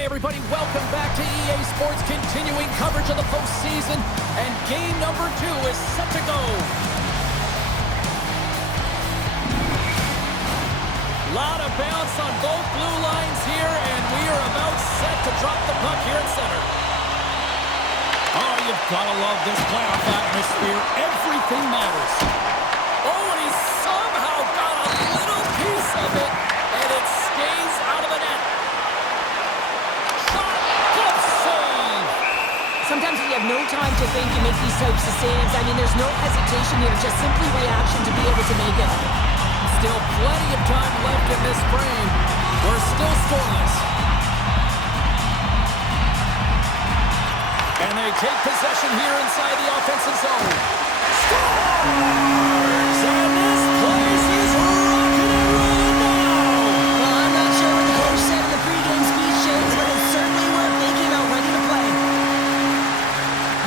Hi, everybody. Welcome back to EA Sports, continuing coverage of the postseason, and game number 2 is set to go. Lot of bounce on both blue lines here, and we are about set to drop the puck here in center. Oh, you've got to love this playoff atmosphere. Everything matters. Oh, and he somehow got a little piece of it, and it stays out of the net. Sometimes you have no time to think and make these types of saves. I mean, there's no hesitation here, just simply reaction to be able to make it. Still plenty of time left in this frame. We're still scoreless. And they take possession here inside the offensive zone. Scores! And this place is rocking and rolling now! Well, I'm not sure what the coach said in the pregame speech, James, but it's certainly worth thinking about ready to play.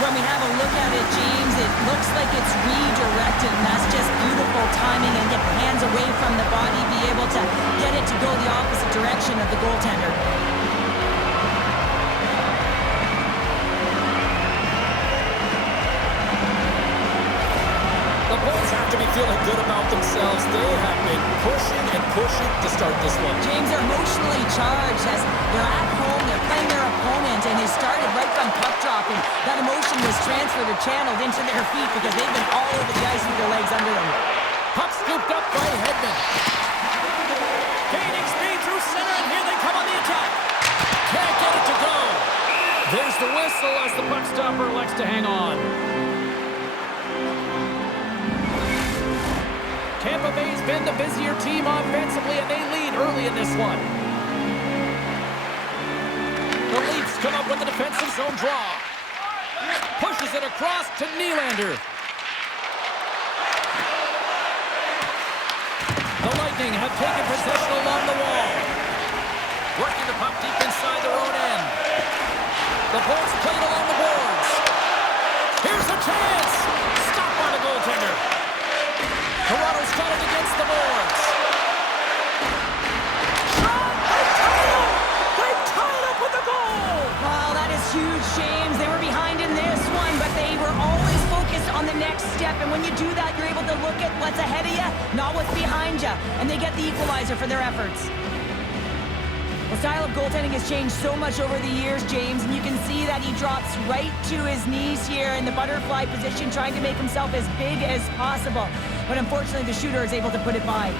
When we have a look at it, James, it looks like it's redirected, and that's just beautiful timing and get the hands away from the body, be able to get it to go the opposite direction of the goaltender. The Bulls have to be feeling good about themselves. They have been pushing and pushing to start this one. James, are emotionally charged as they're at home, they're playing their opponent, and they started right from puck drop, and that emotion was transferred or channeled into their feet because they've been all over the ice with their legs under them. Puck scooped up by Hedman. Gaining speed through center, and here they come on the attack. Can't get it to go. There's the whistle as the puck stopper elects to hang on. Tampa Bay's been the busier team offensively, and they lead early in this one. The Leafs come up with the defensive zone draw. Pushes it across to Nylander. The Lightning have taken possession along the wall. Working the puck deep inside their own end. The Bulls played along the boards. Here's a chance. Stopped by the goaltender. Toronto's got it against the boards. Shot! They tied up with the goal! Wow, that is huge, James. They were behind in this one, but they were always focused on the next step. And when you do that, you're able to look at what's ahead of you, not what's behind you. And they get the equalizer for their efforts. The style of goaltending has changed so much over the years, James, and you can see that he drops right to his knees here in the butterfly position, trying to make himself as big as possible. But unfortunately, the shooter is able to put it by.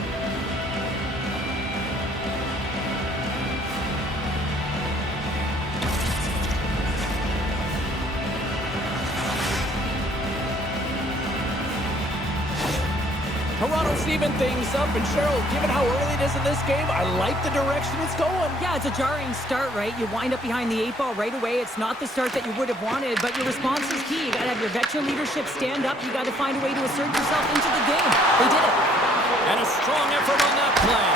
Toronto's even things up, and Cheryl, given how early it is in this game, I like the direction it's going. Yeah, it's a jarring start, right? You wind up behind the 8 ball right away. It's not the start that you would have wanted, but your response is key. You got to have your veteran leadership stand up. You got to find a way to assert yourself into the game. They did it. And a strong effort on that play.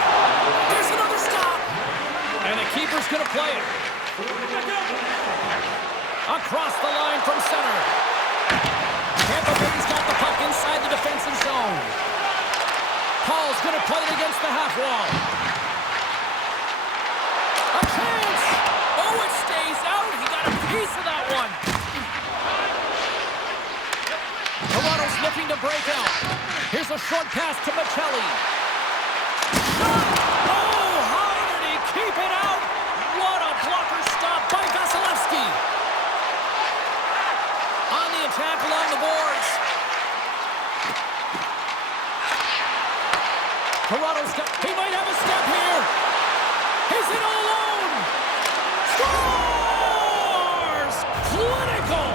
There's another stop. And the keeper's going to play it. Across the line from center. Tampa Bay's got the puck inside the defensive zone. Paul's going to play it against the half wall. A chance! Oh, it stays out. He got a piece of that one. Toronto's looking to break out. Here's a short pass to Michelli. Shot! Oh, how did he keep it out? What a blocker stop by Vasilevsky. On the attack along the boards. Toronto's got, he might have a step here. He's in all alone. Scores! Clinical!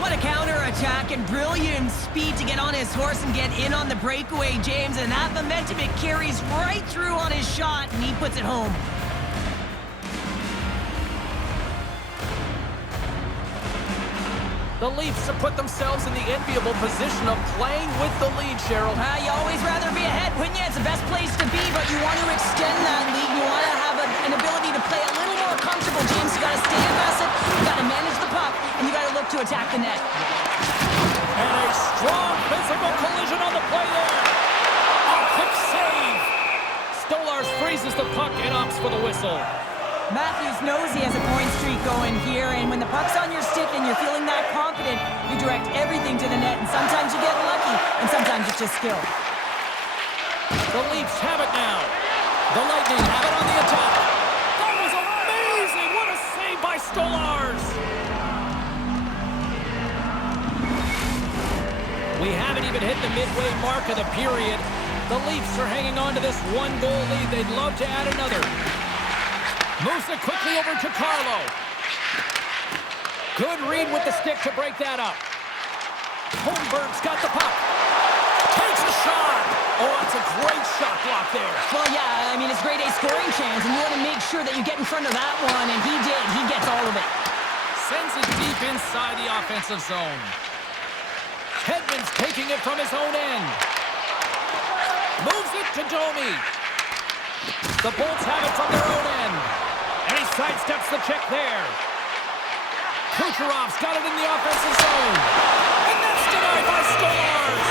What a counter-attack and brilliant speed to get on his horse and get in on the breakaway, James. And that momentum, it carries right through on his shot, and he puts it home. The Leafs have put themselves in the enviable position of playing with the lead, Cheryl. You always rather be ahead, wouldn't you? It's the best place to be, but you want to extend that lead. You want to have an ability to play a little more comfortable, James. You got to stay aggressive, you got to manage the puck, and you got to look to attack the net. And a Physical collision on the play there. Oh, quick save. Stolarz freezes the puck and opts for the whistle. Matthews knows he has a point streak going here, and when the puck's on your stick and you're feeling that confident, you direct everything to the net, and sometimes you get lucky, and sometimes it's just skill. The Leafs have it now. The Lightning have it on the attack. That was amazing! What a save by Stolarz! We haven't even hit the midway mark of the period. The Leafs are hanging on to this one-goal lead. They'd love to add another. Moves it quickly over to Carlo. Good read with the stick to break that up. Holmberg's got the puck. Takes a shot. Oh, that's a great shot block there. Well, yeah, I mean, it's grade A scoring chance, and you want to make sure that you get in front of that one, and he did. He gets all of it. Sends it deep inside the offensive zone. Hedman's taking it from his own end. Moves it to Domi. The Bolts have it from their own end. And he sidesteps the check there. Kucherov's got it in the offensive zone. And that's denied by Stolarz.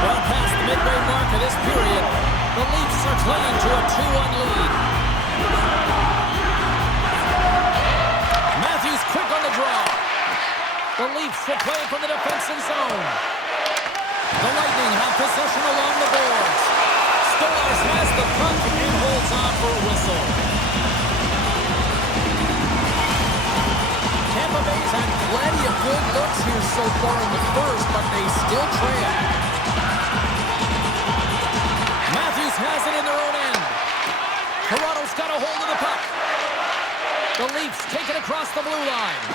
Well past the midway mark of this period, the Leafs are clinging to a 2-1 lead. Matthews quick on the draw. The Leafs will play it from the defensive zone. The Lightning have possession along the boards. Stolarz has the puck and holds on for a whistle. Tampa Bay's had plenty of good looks here so far in the first, but they still trail. Matthews has it in their own end. Toronto's got a hold of the puck. The Leafs take it across the blue line.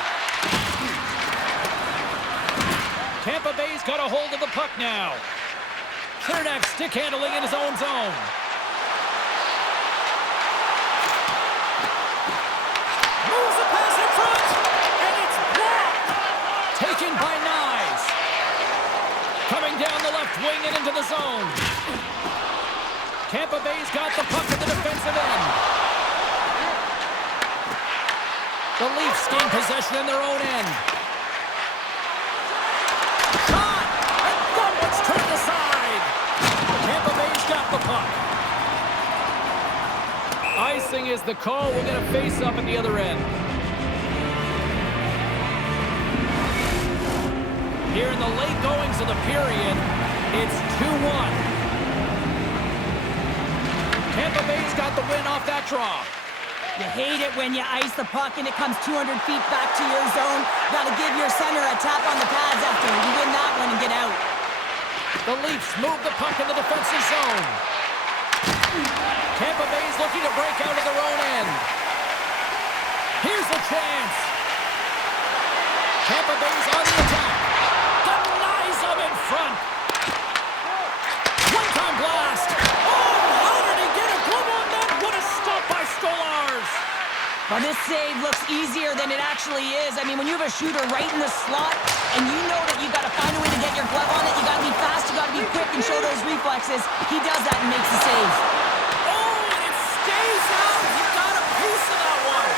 Tampa Bay's got a hold of the puck now. Cernak stick handling in his own zone. Moves the pass in front, and it's blocked. Taken by Nyes. Coming down the left wing and into the zone. Tampa Bay's got the puck at the defensive end. The Leafs gain possession in their own end. Shot! And that one's turned aside. Tampa Bay's got the puck. Icing is the call. We'll get a face-up at the other end. Here in the late goings of the period, it's 2-1. Tampa Bay's got the win off that draw. You hate it when you ice the puck and it comes 200 feet back to your zone. Gotta give your center a tap on the pads after you win that one and get out. The Leafs move the puck in the defensive zone. Tampa Bay's looking to break out of their own end. Here's a chance. Tampa Bay's on the attack. Denies them in front. One-time blast. Oh, how did he get a glove on that? What a stop by Stolarz. Well, this save looks easier than it actually is. I mean, when you have a shooter right in the slot and you know that you got to find a way to get your glove on it, you got to be fast, you got to be quick and show those reflexes. He does that and makes the save. Oh, and it stays out. He got a piece of that one.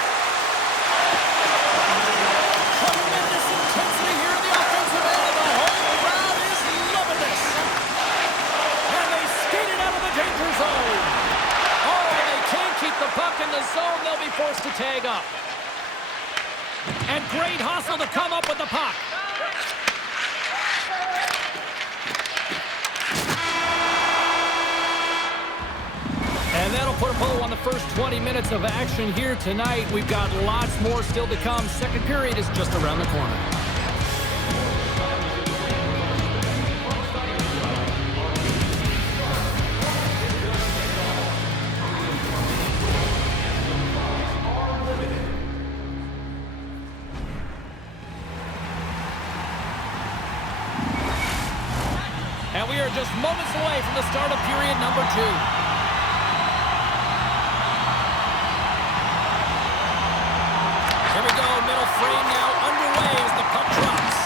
Tremendous intensity here in the offensive end, and the whole crowd is loving this. And they skated out of the danger zone. Oh, and they can't keep the puck in the zone. They'll be forced to tag up. And great hustle to come up with the puck. And that'll put a bow on the first 20 minutes of action here tonight. We've got lots more still to come. Second period is just around the corner. And we are just moments away from the start of period number 2. Here we go, middle frame now underway as the puck drops.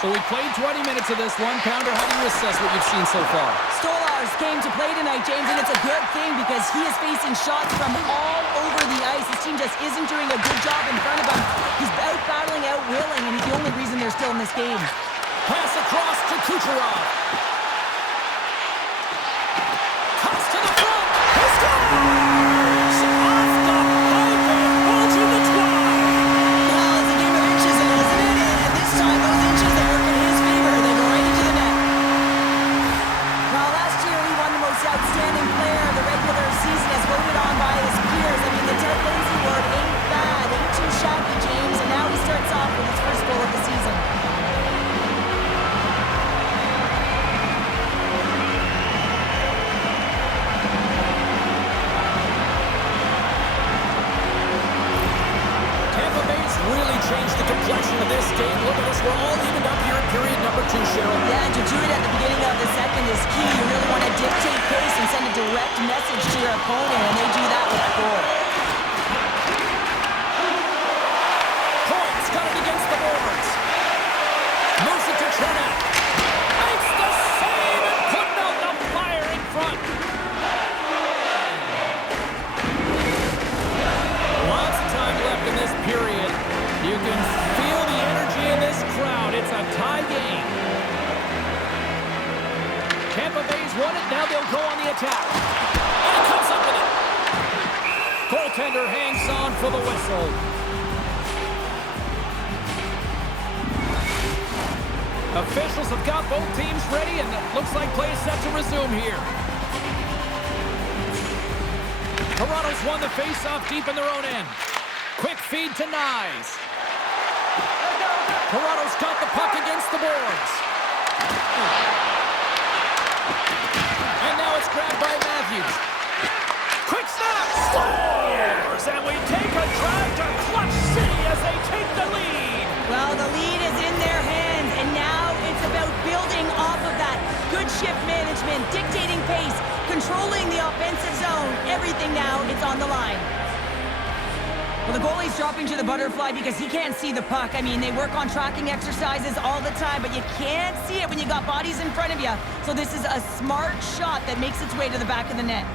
So we played 20 minutes of this one. Pounder, how do you assess what you've seen so far? Stolarz came to play tonight, James, and it's a good thing because he is facing shots from all over the ice. His team just isn't doing a good job in front of him. He's out battling Kucherov. Comes to the front. He scores! Off the pipe and bulging the twine. Well, it's a game of inches, though, isn't it? And this time, those inches, they work in his favor. They go right into the net. Well, last year, he won the most outstanding player of the regular season as voted on by his peers. I mean, the Ted Lindsay award ain't bad, ain't too shabby, James. And now he starts off with his first goal of the season. Tampa Bay's really changed the complexion of this game. Look at this. We're all evened up here in period number 2, Cheryl. Yeah, and to do it at the beginning of the second is key. You really want to dictate pace and send a direct message to your opponent, and they do that with a goal. Points got it against the boards. Moves it to Chernak. Makes the save and putting out the fire in front. Lots of time left in this period. You can feel the energy in this crowd. It's a tie game. Tampa Bay's won it. Now they'll go on the attack. And it comes up with it. Goaltender hangs on for the whistle. Officials have got both teams ready, and it looks like play is set to resume here. Toronto's won the face-off deep in their own end. Quick feed to Nyes. Toronto's got the puck against the boards. And now it's grabbed by Matthews. Quick snap! Scores! And we take a drive to Clutch City as they take the lead. Well, the lead is in their hands, and now it's about building off of that. Good shift management, dictating pace, controlling the offensive zone. Everything now is on the line. Well, the goalie's dropping to the butterfly because he can't see the puck. I mean, they work on tracking exercises all the time, but you can't see it when you got bodies in front of you. So this is a smart shot that makes its way to the back of the net.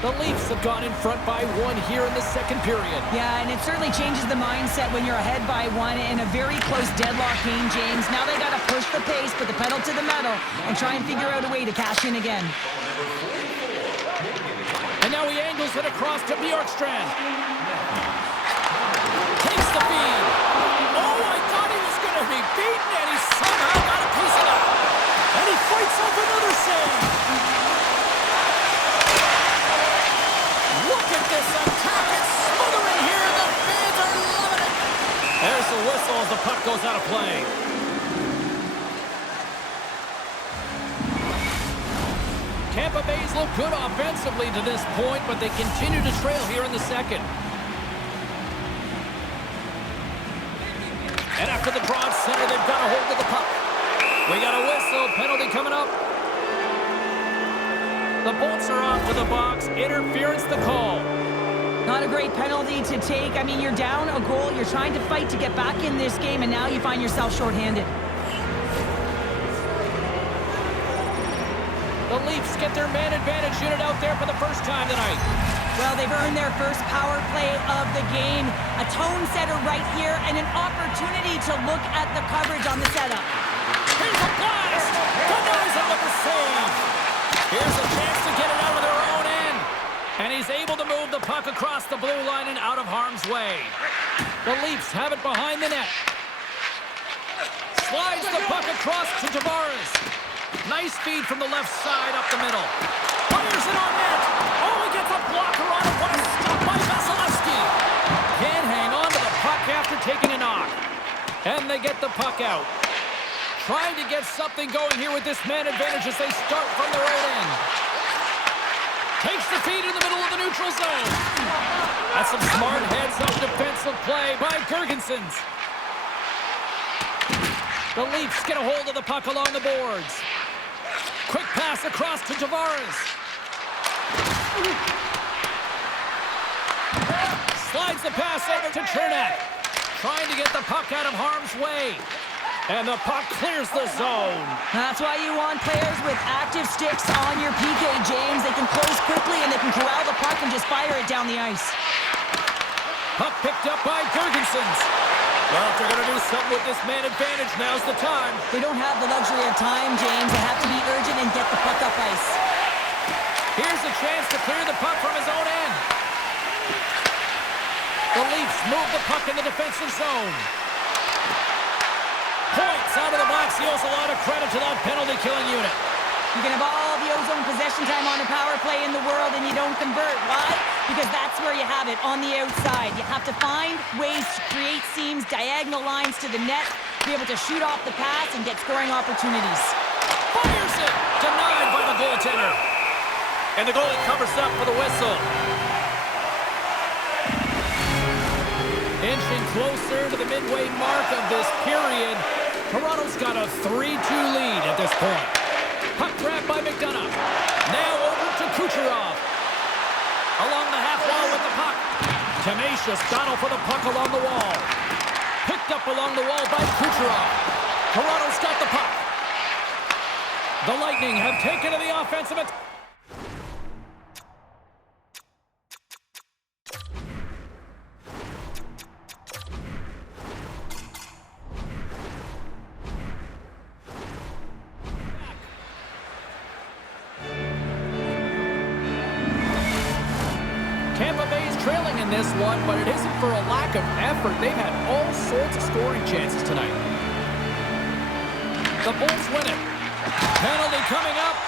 The Leafs have gone in front by 1 here in the second period. Yeah, and it certainly changes the mindset when you're ahead by 1 in a very close deadlock game, James. Now they got to push the pace, put the pedal to the metal, and try and figure out a way to cash in again. And now he angles it across to Bjorkstrand. Takes the feed. Oh, I thought he was going to be beaten, and he somehow got a piece of that. And he fights off another save. Look at this attack. It's smothering here. The fans are loving it. There's the whistle as the puck goes out of play. Tampa Bay's look good offensively to this point, but they continue to trail here in the second. And after the draw at center, they've got a hold of the puck. We got a whistle. Penalty coming up. The Bolts are off to the box. Interference the call. Not a great penalty to take. I mean, you're down a goal. You're trying to fight to get back in this game, and now you find yourself shorthanded. The Leafs get their man advantage unit out there for the first time tonight. Well, they've earned their first power play of the game. A tone setter right here and an opportunity to look at the coverage on the setup. Here's a blast! Denies it with the save. Here's a chance to get it out of their own end. And he's able to move the puck across the blue line and out of harm's way. The Leafs have it behind the net. Slides the puck across to Tavares. Nice feed from the left side up the middle. Fires it on net. Oh, he gets a blocker on it. What a stop by Vasilevsky. Can't hang on to the puck after taking a knock. And they get the puck out. Trying to get something going here with this man advantage as they start from their own end. Takes the feed in the middle of the neutral zone. That's some smart heads-up defensive play by Girgensons. The Leafs get a hold of the puck along the boards. Quick pass across to Tavares. Slides the pass over to Chernak. Trying to get the puck out of harm's way. And the puck clears the zone. That's why you want players with active sticks on your PK, James. They can close quickly and they can corral the puck and just fire it down the ice. Puck picked up by Girgensons. Well, if they're going to do something with this man advantage, now's the time. They don't have the luxury of time, James. They have to be urgent and get the puck up ice. Here's a chance to clear the puck from his own end. The Leafs move the puck in the defensive zone. Points out of the box. He owes a lot of credit to that penalty-killing unit. You can have all the ozone possession time on a power play in the world and you don't convert. Why? Because that's where you have it, on the outside. You have to find ways to create seams, diagonal lines to the net, be able to shoot off the pass and get scoring opportunities. Fires it! Denied by the goaltender. And the goalie covers up for the whistle. Inching closer to the midway mark of this period. Toronto's got a 3-2 lead at this point. Puck grab by McDonough. Now over to Kucherov. Along the half wall with the puck. Tenacious battle for the puck along the wall. Picked up along the wall by Kucherov. Toronto's got the puck. The Lightning have taken to the offensive attack. Tampa Bay's trailing in this one, but it isn't for a lack of effort. They've had all sorts of scoring chances tonight. The Bulls win it. Penalty coming up.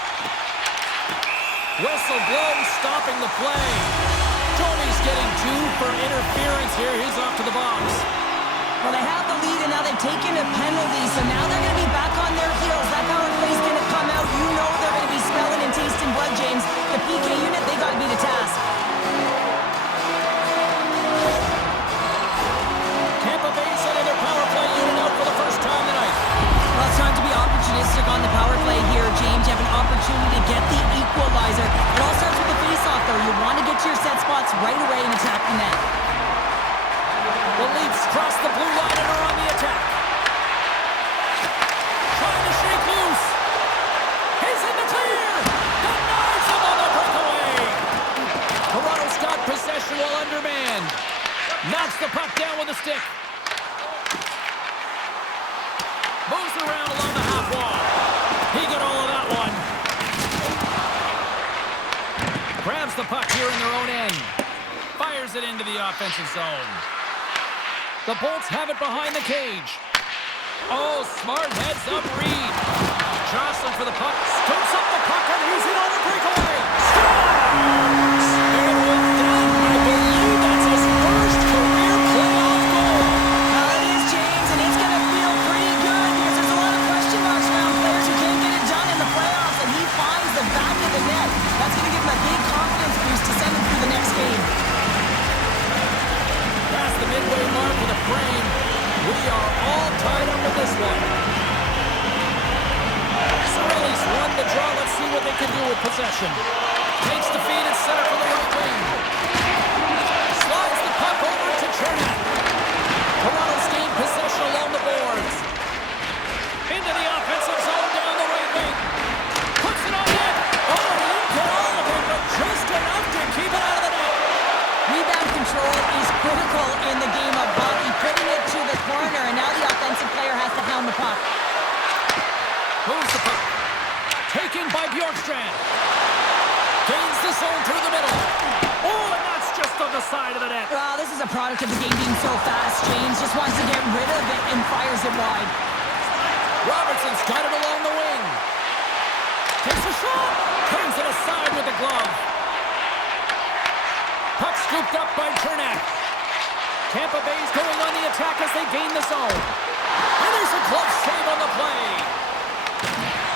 Whistle blows, stopping the play. Joey's getting 2 for interference here. He's off to the box. Well, they have the lead and now they've taken a penalty, so now they're going to be back on their heels. That power play's going to come out. You know they're going to be smelling and tasting blood, James. The PK unit, they got to be the task. Tampa Bay sending their power play unit out for the first time tonight. Well, it's time to be opportunistic on the power play here, James. You have an opportunity to get the equalizer. It all starts with the face-off, though. You want to get to your set spots right away and attack the net. The Leafs cross the blue line and are on the attack. Trying to shake loose. He's in the clear. Denies him on the breakaway. Toronto's got possession while undermanned. Knocks the puck down with a stick. Moves around along the half wall. He got all of that one. Grabs the puck here in their own end. Fires it into the offensive zone. The Bolts have it behind the cage. Oh, smart heads up Reed. Jostling for the puck. Scoops up the puck and he's in on the breakaway. Scores! And with that, I believe that's his first career playoff goal. It is, James, and it's going to feel pretty good because there's a lot of question marks around players who can't get it done in the playoffs, and he finds the back of the net. That's going to give him a big confidence boost to send him through the next game. Past the midway mark of the frame. We are all tied up in this one. Sorelli's won the draw. Let's see what they can do with possession. Takes the feed and center for the right wing. Slides the puck over to Chernak. Toronto's gained possession along the boards. Into the offensive zone down the right wing. Puts it on net. Oh, into all of it, but just enough to keep it out of the net. Rebound control is critical in the game of hockey. Putting it to the corner, and now the offensive player has to hound the puck. Moves the puck. Taken by Bjorkstrand. Gains the zone through the middle. Oh, and that's just on the side of the net. Well, this is a product of the game being so fast. James just wants to get rid of it and fires it wide. Robertson's got it along the wing. Takes a shot. Turns it aside with the glove. Puck scooped up by Chernak. Tampa Bay's going on the attack as they gain the zone. And there's a close save on the play.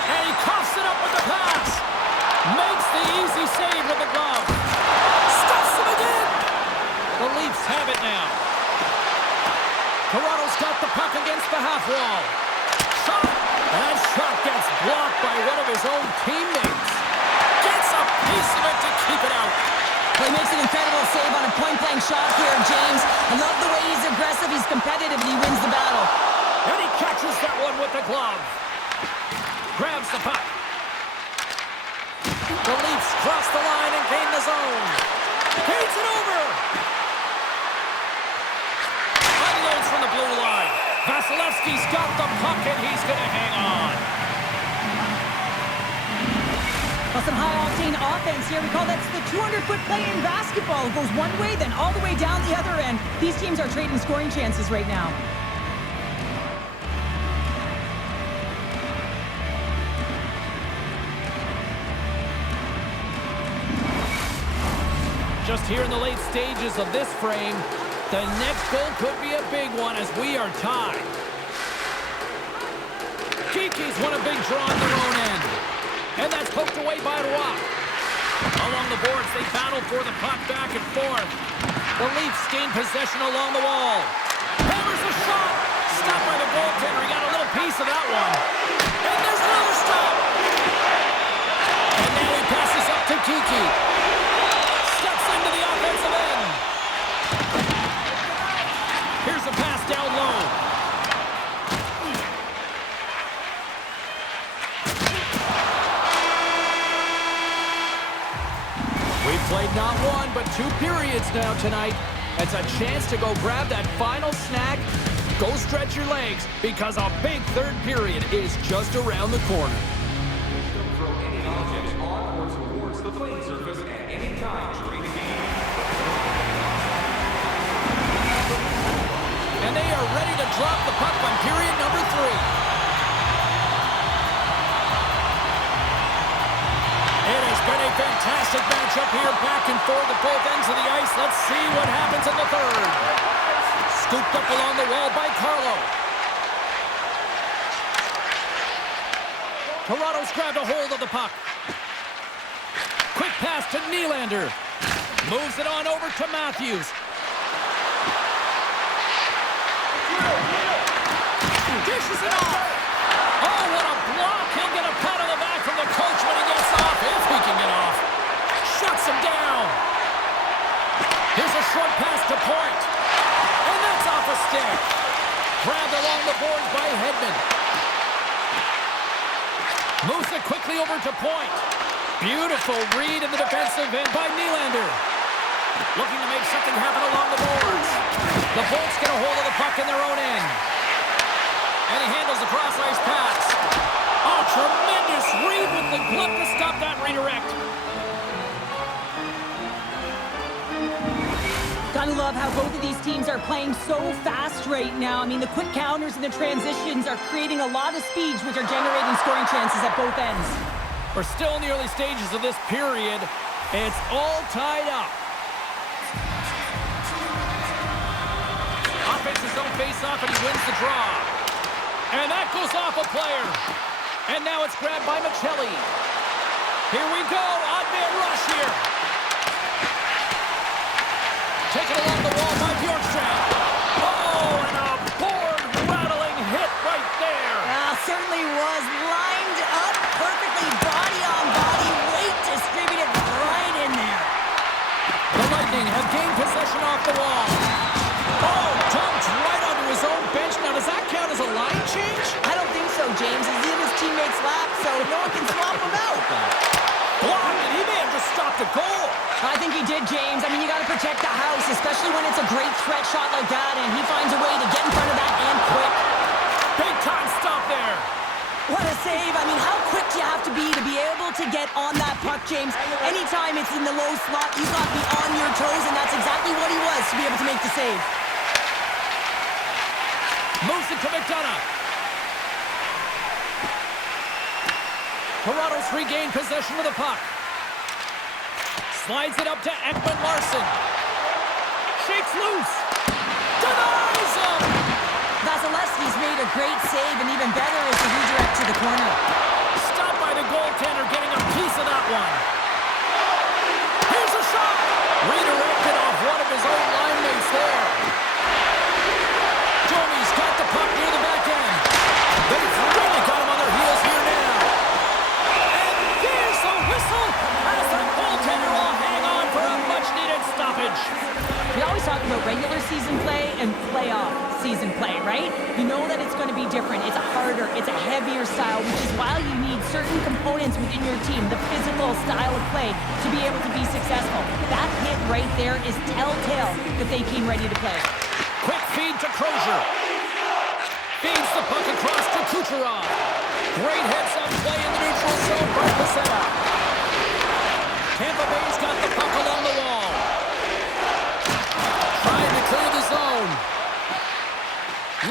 And he coughs it up with the pass. Makes the easy save with the glove. Stuffs him again. The Leafs have it now. Toronto's got the puck against the half wall. Shot. And that shot gets blocked by one of his own teammates. Gets a piece of it to keep it out. Well, he makes an incredible save on a point-blank shot here, James. I love the way he's aggressive, he's competitive, and he wins the battle. And he catches that one with the glove. Grabs the puck. The Leafs cross the line and gain the zone. Gains it over. Unloads from the blue line. Vasilevsky's got the puck, and he's going to hang on. Well, some high-octane offense here. We call that the 200-foot play in basketball. It goes one way, then all the way down the other end. These teams are trading scoring chances right now. Just here in the late stages of this frame, the next goal could be a big one as we are tied. Kiki's won a big draw on their own end. And that's poked away by Rock. Along the boards, they battle for the puck back and forth. The Leafs gain possession along the wall. Hammers a shot. Stopped by the goaltender. He got a little piece of that one. And there's another stop. And now he passes up to Kiki. Steps into the offensive end. Here's a pass down low. We've played not one, but 2 periods now tonight. It's a chance to go grab that final snack. Go stretch your legs, because a big third period is just around the corner. Don't throw any objects on or towards the playing surface at any time during the game. And they are ready to drop the puck on period number 3. It has been a fantastic matchup here, back and forth at both ends of the ice. Let's see what happens in the third. Scooped up along the wall by Carlo. Toronto's grabbed a hold of the puck. Quick pass to Nylander. Moves it on over to Matthews. Dishes it off. Oh, what a block. He'll get a pat on the back from the coach when he gets off, if he can get off. Shuts him down. Here's a short pass to Point. And that's off a stick. Grabbed along the boards by Hedman. Moves it quickly over to Point. Beautiful read in the defensive end by Nylander. Looking to make something happen along the boards. The Bolts get a hold of the puck in their own end. And he handles the cross-ice pass. Oh, tremendous read with the glove to stop that redirect. Gotta love how both of these teams are playing so fast right now. I mean, the quick counters and the transitions are creating a lot of speeds, which are generating scoring chances at both ends. We're still in the early stages of this period. It's all tied up. Offense his own face-off, and he wins the draw. And that goes off a player. And now it's grabbed by Michelli. Here we go. Odd man rush here. Taken along the wall by Bjorkstrand. Oh, and a board-rattling hit right there. Certainly was lined up perfectly, body on body, weight distributed right in there. The Lightning have gained possession off the wall. Oh, dumped right onto his own bench. Now, does that count as a line change? I don't think so, James. He's in his teammate's lap, so no one can swap him out. Blocked, and he may have just stopped a goal. I think he did, James. I mean, you got to protect the house, especially when it's a great threat shot like that, and he finds a way to get in front of that and quick. Big time stop there. What a save. I mean, how quick do you have to be able to get on that puck, James? Anytime it's in the low slot, you've got to be on your toes, and that's exactly what he was to be able to make the save. Moves it to McDonough. Toronto's regained possession of the puck. Slides it up to Ekman-Larsson. Shakes loose. Denies him. Vasilevsky's made a great save, and even better is the redirect to the corner. Stopped by the goaltender, getting a piece of that one. Here's a shot. Redirected off one of his own line mates there. Joey's got the puck near the back end. They've really got him on their heels here now. And there's the whistle as the goaltender will hang on for a much-needed stoppage. We always talk about regular season play and playoff season play, right? You know that it's going to be different. It's a harder, it's a heavier style, which is why you need certain components within your team, the physical style of play, to be able to be successful. That hit right there is telltale that they came ready to play. Quick feed to Crozier. Feeds the puck across to Kucherov. Great heads-up play in the neutral zone by Pacetta. Tampa Bay's got the puck along the wall. Trying to clear the zone.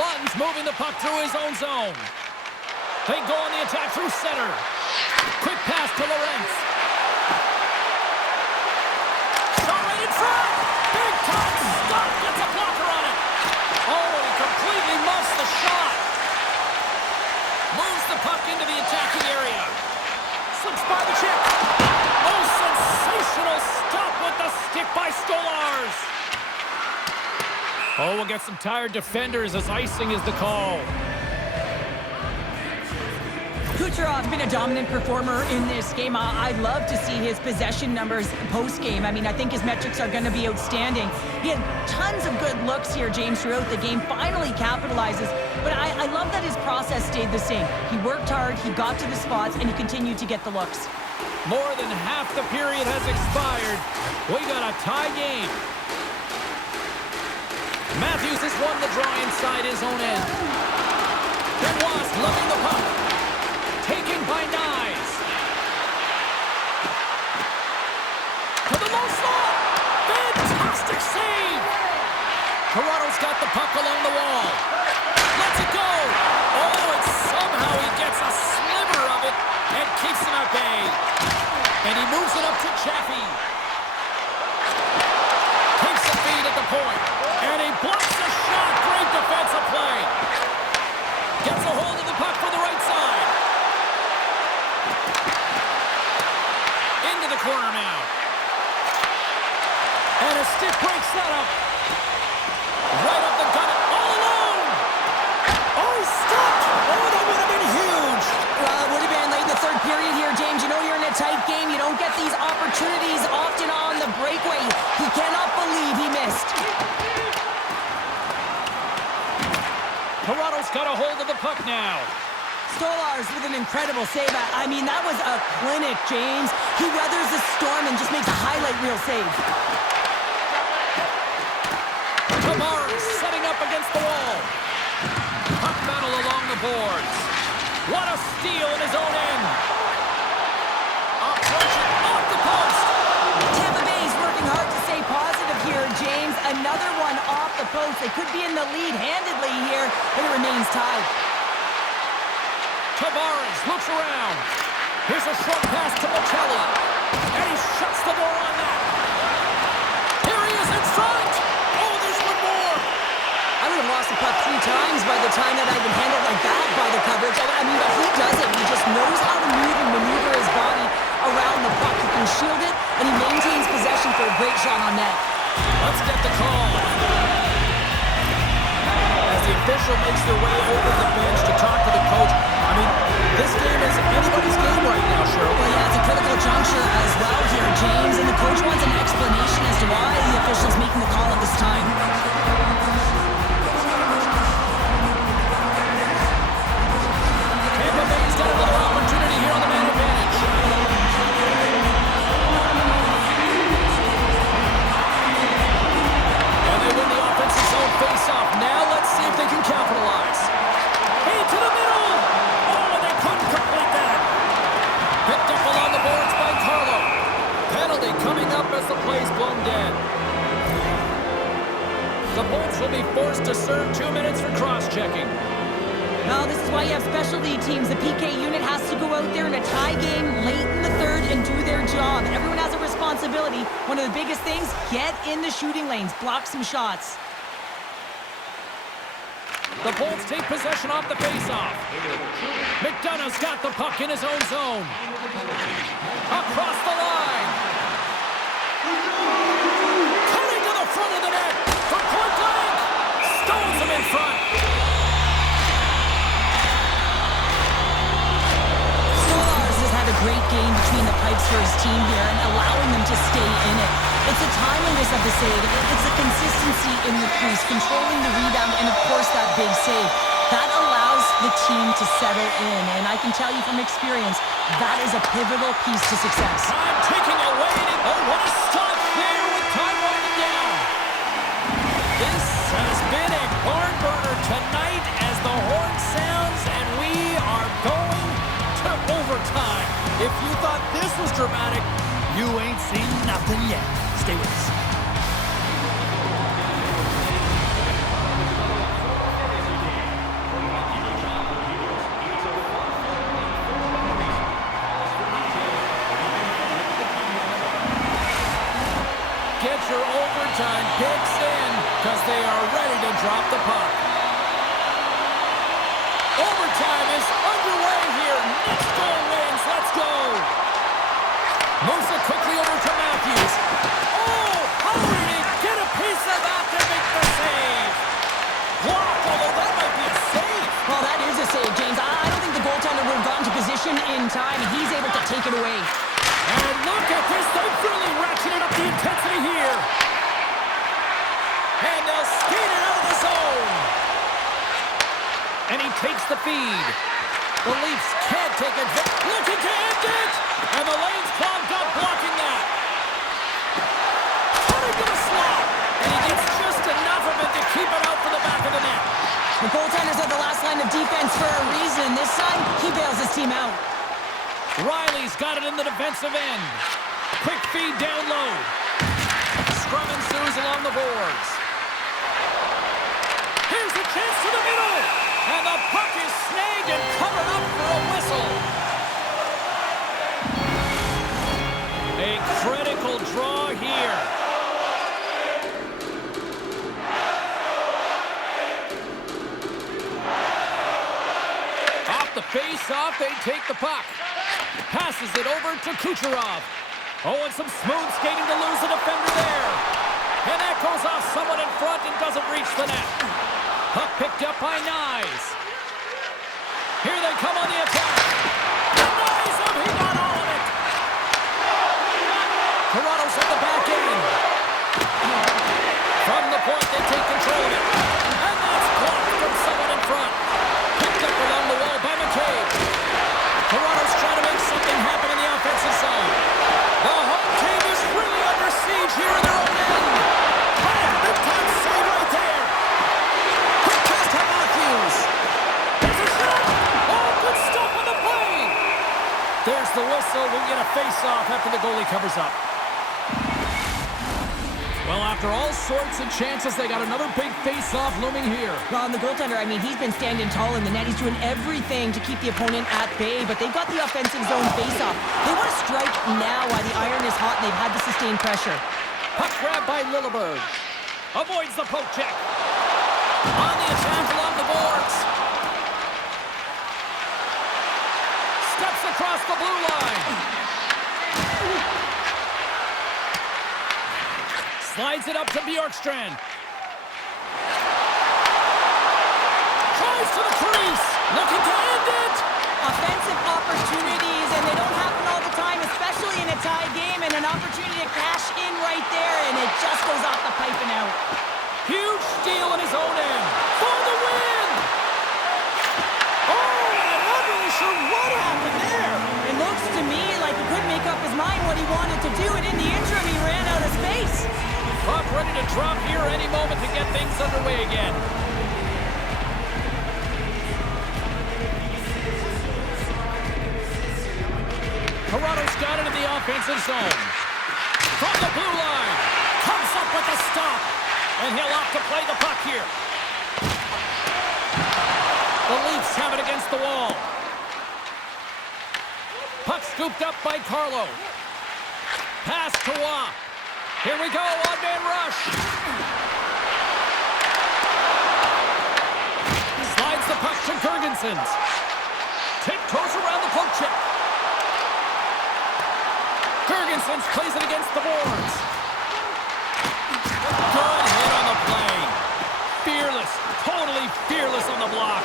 Lund's moving the puck through his own zone. They go on the attack through center. Quick pass to Lorentz. Shot right in front. Big time stop. Gets a blocker on it. Oh, he completely muffs the shot. Moves the puck into the attacking area. Slips by the chip. Oh, sensational stop with the stick by Stolarz. Oh, we'll get some tired defenders as icing is the call. Kucherov's been a dominant performer in this game. I love to see his possession numbers post-game. I mean, I think his metrics are going to be outstanding. He had tons of good looks here, James, throughout the game. Finally capitalizes. But I love that his process stayed the same. He worked hard, he got to the spots, and he continued to get the looks. More than half the period has expired. We got a tie game. Matthews has won the draw inside his own end. Benoit's loving the puck. Taken by Nyes. To the low slot. Fantastic save. Toronto's got the puck along the wall. Lets it go. Oh, and somehow he gets a sliver of it and keeps him at bay. And he moves it up to Chaffee. Takes a feed at the point. And he blocks the shot. Great defensive play. Gets a hold of the puck from the right side. Into the corner now. And a stick break setup. Right up the gut. All alone. Oh, he stopped. Oh, that would have been huge. Well, it would have been late in the third period here, James. You know you're in a tight game. You don't get these opportunities often on the breakaway. He cannot believe he missed. Toronto's got a hold of the puck now. Stolarz with an incredible save. I mean, that was a clinic, James. He weathers the storm and just makes a highlight reel save. Tavares setting up against the wall. Puck battle along the boards. What a steal in his own end. Approaching off the post. Tampa Bay's working hard to stay positive here, James. Another one off the post. They could be in the lead handedly here, but it remains tied. Tavares looks around. Here's a short pass to Bocelli. And he shuts the door on that. Here he is in front. Oh, there's one more. I would have lost the puck 3 times by the time that I've been handled like that by the coverage. I mean, but he does it. He just knows how to move and maneuver his body around the puck. He can shield it, and he maintains possession for a great shot on net. Let's get the call. As the official makes their way over the bench to talk to the coach. I mean, this game is anybody's game right now, Cheryl. Well, yeah, it's a critical juncture as well here, James. And the coach wants an explanation as to why the official's making the call at this time. Tampa Bay's got another opportunity here on the man advantage. And they win the offensive zone face-off. Now let's see if they can capitalize. Hey, to the middle! Oh, they couldn't complete that. Picked up along the boards by Carlo. Penalty coming up as the play's blown dead. The Bolts will be forced to serve 2 minutes for cross-checking. Well, this is why you have specialty teams. The PK unit has to go out there in a tie game late in the third and do their job. Everyone has a responsibility. One of the biggest things, get in the shooting lanes, block some shots. The Bolts take possession off the faceoff. McDonough's got the puck in his own zone. Across the line. Cutting to the front of the net. For point blank. Stones him in front. Stolarz has had a great game between the pipes for his team here and allowing them to stay in it. It's the timeliness of the save. It's the consistency in the crease, controlling the rebound, and of course that big save. That allows the team to settle in, and I can tell you from experience, that is a pivotal piece to success. Time ticking away. Oh, what a stop there with time winding down. This has been a barn burner tonight as the Hornets If you thought this was dramatic, you ain't seen nothing yet. Stay with us. Get your overtime picks in, because they are ready to drop the puck. Overtime is underway here. Next goal wins. Let's go. Moves it quickly over to Matthews. Oh, how did he get a piece of that to make the save? Blocked, although that might be a save. Well, that is a save, James. I don't think the goaltender would have gotten to position in time. He's able to take it away. And look at this. They've really ratcheted up the intensity here. And they'll skate it out of the zone. And he takes the feed. The Leafs can't take it. Looking to end it. And the lane's clogged up blocking that. Cutting to the slot. And he gets just enough of it to keep it out for the back of the net. The goaltenders are the last line of defense for a reason. This time, he bails his team out. Riley's got it in the defensive end. Quick feed down low. Scrum ensues along the boards. Here's a chance to the middle. And the puck is snagged and covered up for a whistle. A critical draw here. Off the face-off, they take the puck. Passes it over to Kucherov. Oh, and some smooth skating to lose the defender there. And that goes off someone in front and doesn't reach the net. Puck picked up by Nyes. Here they come on the attack. Nyes him, he got all of it. Toronto's at the back end. From the point, they take control of it. And that's blocked from someone in front. Picked up along the wall by McCabe. Toronto's trying to make something happen in the offensive zone. The home team is really under siege here in their own end. Oh, big-time save right there. Quick pass to Matthews. There's a shot. Oh, good stop on the play. There's the whistle. We'll get a face-off after the goalie covers up. Well, after all sorts of chances, they got another big face-off looming here. Well, and the goaltender, I mean, he's been standing tall in the net. He's doing everything to keep the opponent at bay, but they've got the offensive zone face-off. They want to strike now while the iron is hot and they've had to sustain pressure. Puck grab by Lilleberg. Avoids the poke check. On the attack along the boards. Steps across the blue line. Slides it up to Bjorkstrand. Tries to the crease. Looking to end it. Offensive opportunities, and they don't happen all the time, especially in a tie game, and an opportunity to cash in right there, and it just goes off the pipe and out. Huge steal in his own end. For the win. Oh, and I'm not really sure what happened there. It looks to me like he couldn't make up his mind what he wanted to do, and in the interim, he ran out of space. Puck ready to drop here any moment to get things underway again. Toronto's got it in the offensive zone. From the blue line. Comes up with a stop. And he'll opt to play the puck here. The Leafs have it against the wall. Puck scooped up by Carlo. Pass to Waugh. Here we go, odd-man rush. Slides the puck to Gergensons. Tiptoes around the poke check. Gergensons plays it against the boards. Good hit on the play. Fearless, totally fearless on the block.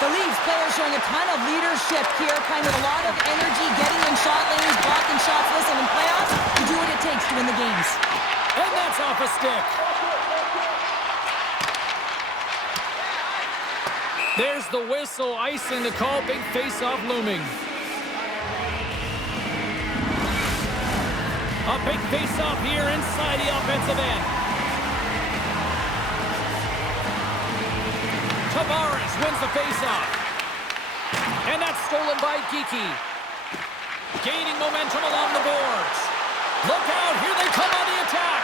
The Leafs players showing a ton of leadership here, playing with a lot of energy, getting in shot lanes, blocking shots. Listen, in playoffs, you do what it takes to win the games. And that's off a stick. There's the whistle, icing the call, big face-off looming. A big face-off here inside the offensive end. Tavares wins the face-off. And that's stolen by Geekie. Gaining momentum along the boards. Look out, here they come on the attack.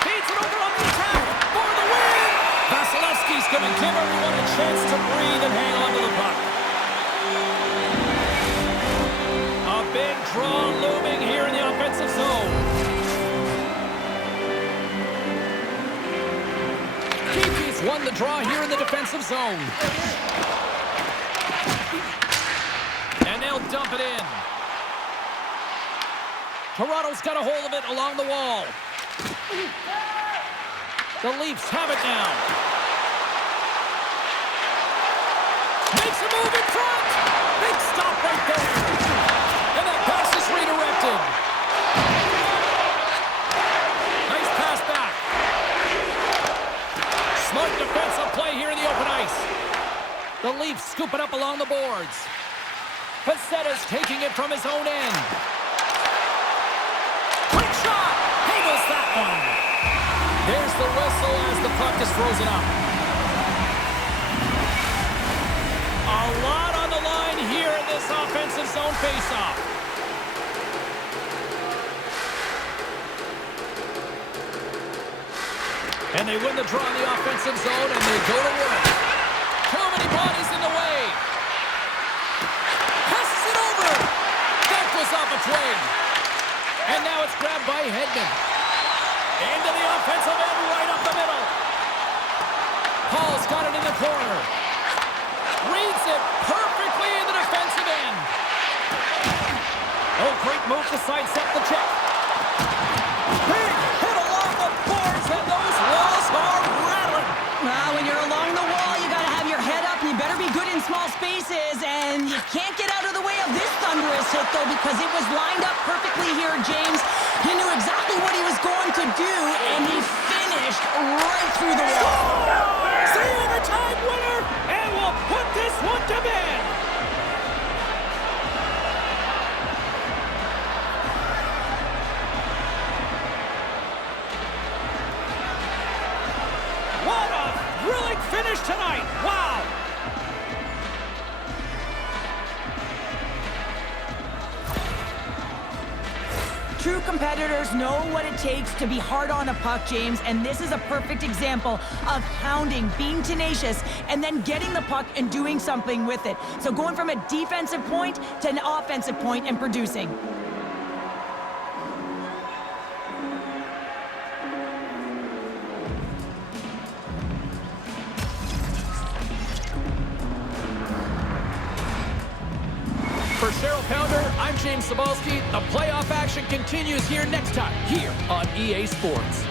Feeds it over on the attack for the win. Vasilevsky's going to give everyone a chance to breathe and hang on to the puck. A big draw looming here in the offensive zone. Kiki's won the draw here in the defensive zone. And they'll dump it in. Toronto's got a hold of it along the wall. The Leafs have it now. Makes a move in front. Big stop right there. And that pass is redirected. Nice pass back. Smart defensive play here in the open ice. The Leafs scoop it up along the boards. Pacetta's taking it from his own end. Quick shot! Handles that one. There's the whistle as the puck is frozen up. A lot on the line here in this offensive zone faceoff. And they win the draw in the offensive zone, and they go to work. Too many bodies in the way. Passes it over. That goes off its wing. And now it's grabbed by Hedman. Into the offensive end, right up the middle. Paul's got it in the corner. Reads it perfectly in the defensive end. Oh, great move to sidestep the check. Big hit along the boards, and those walls are rattling. When you're along the wall, you got to have your head up, and you better be good in small spaces, and you can't get out of the way of this thunderous hit, though, because it was lined up perfectly here, James. He knew exactly what he was going to do, and he finished right through the wall. It's the overtime winner, and we'll put this one to bed. What a thrilling finish tonight. Wow. True competitors know what it takes to be hard on a puck, James, and this is a perfect example of hounding, being tenacious, and then getting the puck and doing something with it. So going from a defensive point to an offensive point and producing. For Cheryl Pounder, I'm James Cebulski. The playoff action continues here next time, here on EA Sports.